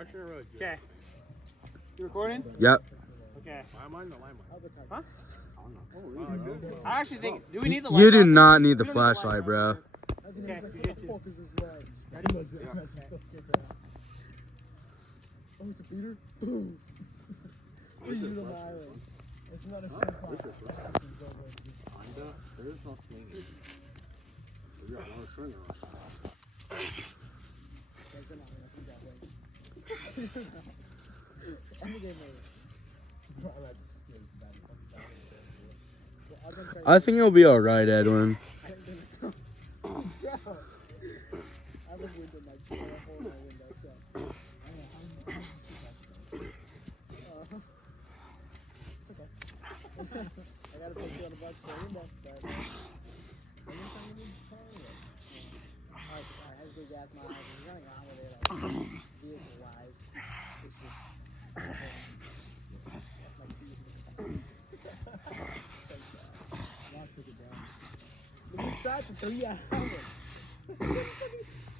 Okay. You recording? Yep. Okay. Limelight or limelight? Huh? I actually think, do we need the light? You do on? not need the We don't need flashlight, bro. Okay, jiu-jitsu. Oh, it's a beater? Boom! It's not a step on. There's no swinging. You got one swinger I think it'll be alright, Edwin. I gotta put you on the box for you, but I was big ass my eyes and running around with it like vehicle wise. It's just look at that for 3 hours.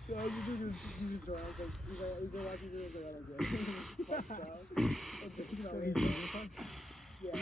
So all you do is you just you go watch videos like I don't get. Yeah.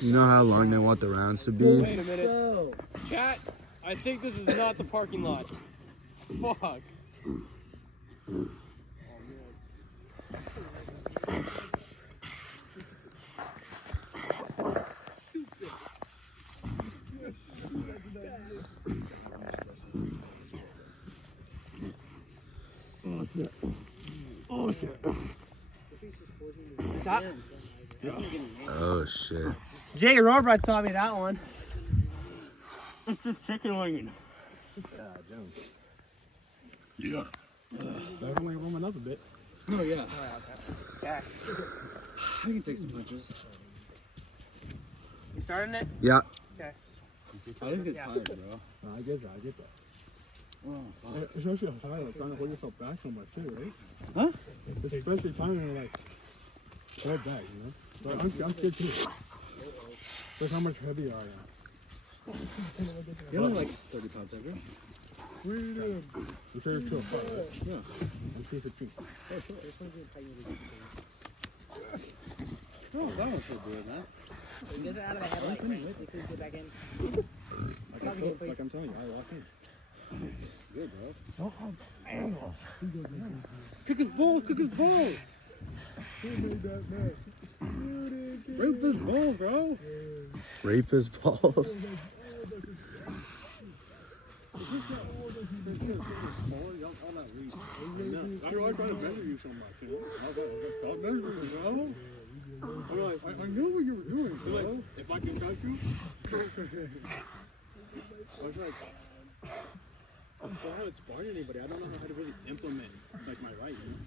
You know how long they want the rounds to be? Wait a minute. Chat, I think this is not the parking lot. Fuck. Stop. Oh shit. Jay Robert taught me that one. It's just chicken winging. Yeah. Definitely warming up a bit. Oh yeah. Okay. I can take some punches. You starting it? Yeah. Okay. I just get tired, bro. I get that. Oh, Especially how tired, trying to hold yourself back so much too, right? huh? Especially trying to like hold back, you know? But I'm scared too. That's how much heavier I am. You're only like 30 pounds heavier. Freedom! You sure you're 205, right? Yeah. I'm 215. Oh, that one's so good, man. Get it out of the headlight. You can get back in. Like I'm telling you, I walk in. Good, bro. Kick his balls! Kick his balls! Who made that mess? Rape his balls, bro! Rape his balls. That's why I try to measure you so much, you know? I was like, stop measuring me, bro. I'm like, I know what you were doing, bro. Like, if I can touch you. I was like, I don't know how to spar anybody. I don't know how to really implement like my right, you know?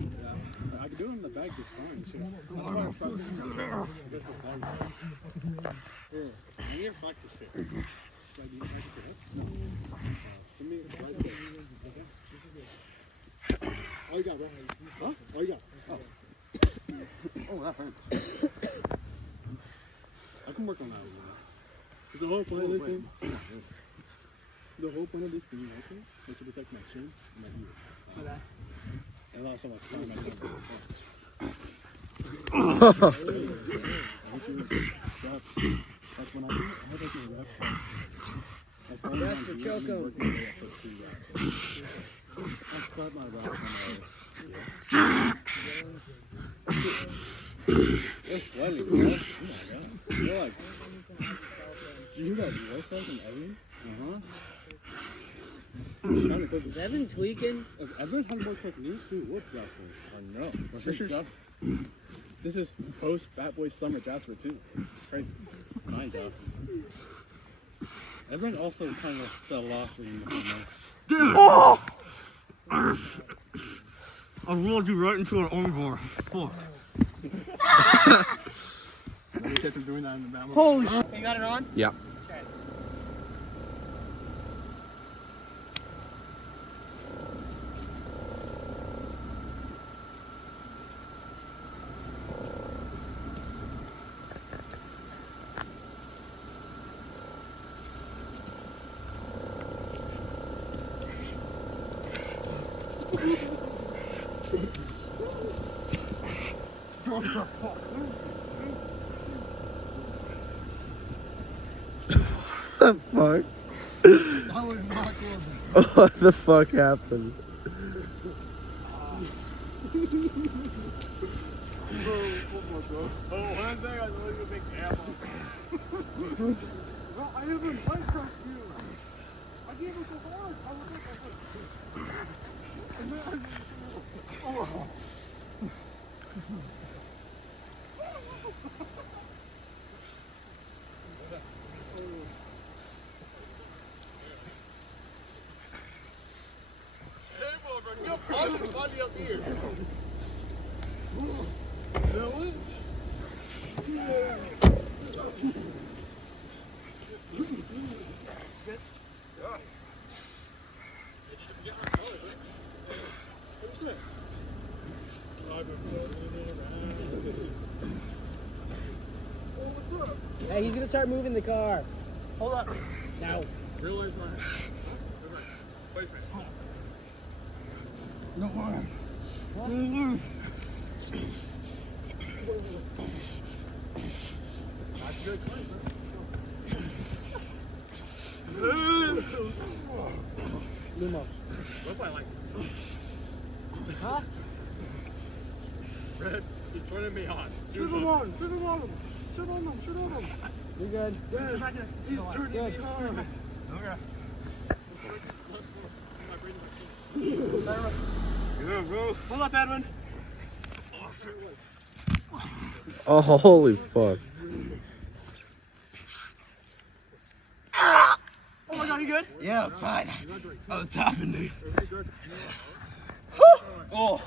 Yeah. I can do it in the bag just fine. It's just, that's why I try to get the bag. Yeah. I need to practice it. Like, do you practice it? Give me the right there. All you got, bro. Huh? All you got. Oh. Oh, that hurts. I can work on that. Is the whole point of this thing? The whole point of this being open is to protect my chin and my ear. Okay. And also like trying my chin. Like when I do, I have like a left hand. As long as That's I'm the doing choke it, him. working my way up to 2 reps. I start my reps on You're sweating, bro. Oh my god. You're like, you hear that voice like in Evan? Is Evan tweaking? If Evan had more technique, he would wrestle. I know. This is post Fat Boy Summer Jasper too. It's crazy. Kinda. Everyone also kind of fell off in the Oh! I rolled you right into an armbar. Fuck. Let me catch him doing that in the battle. Holy shit. You got it on? Yeah. Okay. The fuck? That was not good. What the fuck happened? Oh, one thing I know you a big apple. Well, I haven't played crack you. I gave it so hard. I was like, and then oh. Hey, bro, you're probably body up here. Really? Hey, he's gonna start moving the car. Hold up. Now. Realize my Wait a minute. No more. That's good claim, Lumos. What I like? Huh? Red, he's turning me on. Shoot him on! Shoot him on him! Shoot on him! Shoot on him! You're good. He's turning Good. me on! Okay. Yeah, bro. Hold up, Edwin. Oh, holy fuck. Oh my god, you good? Yeah, I'm fine. I was tapping, dude. Oh.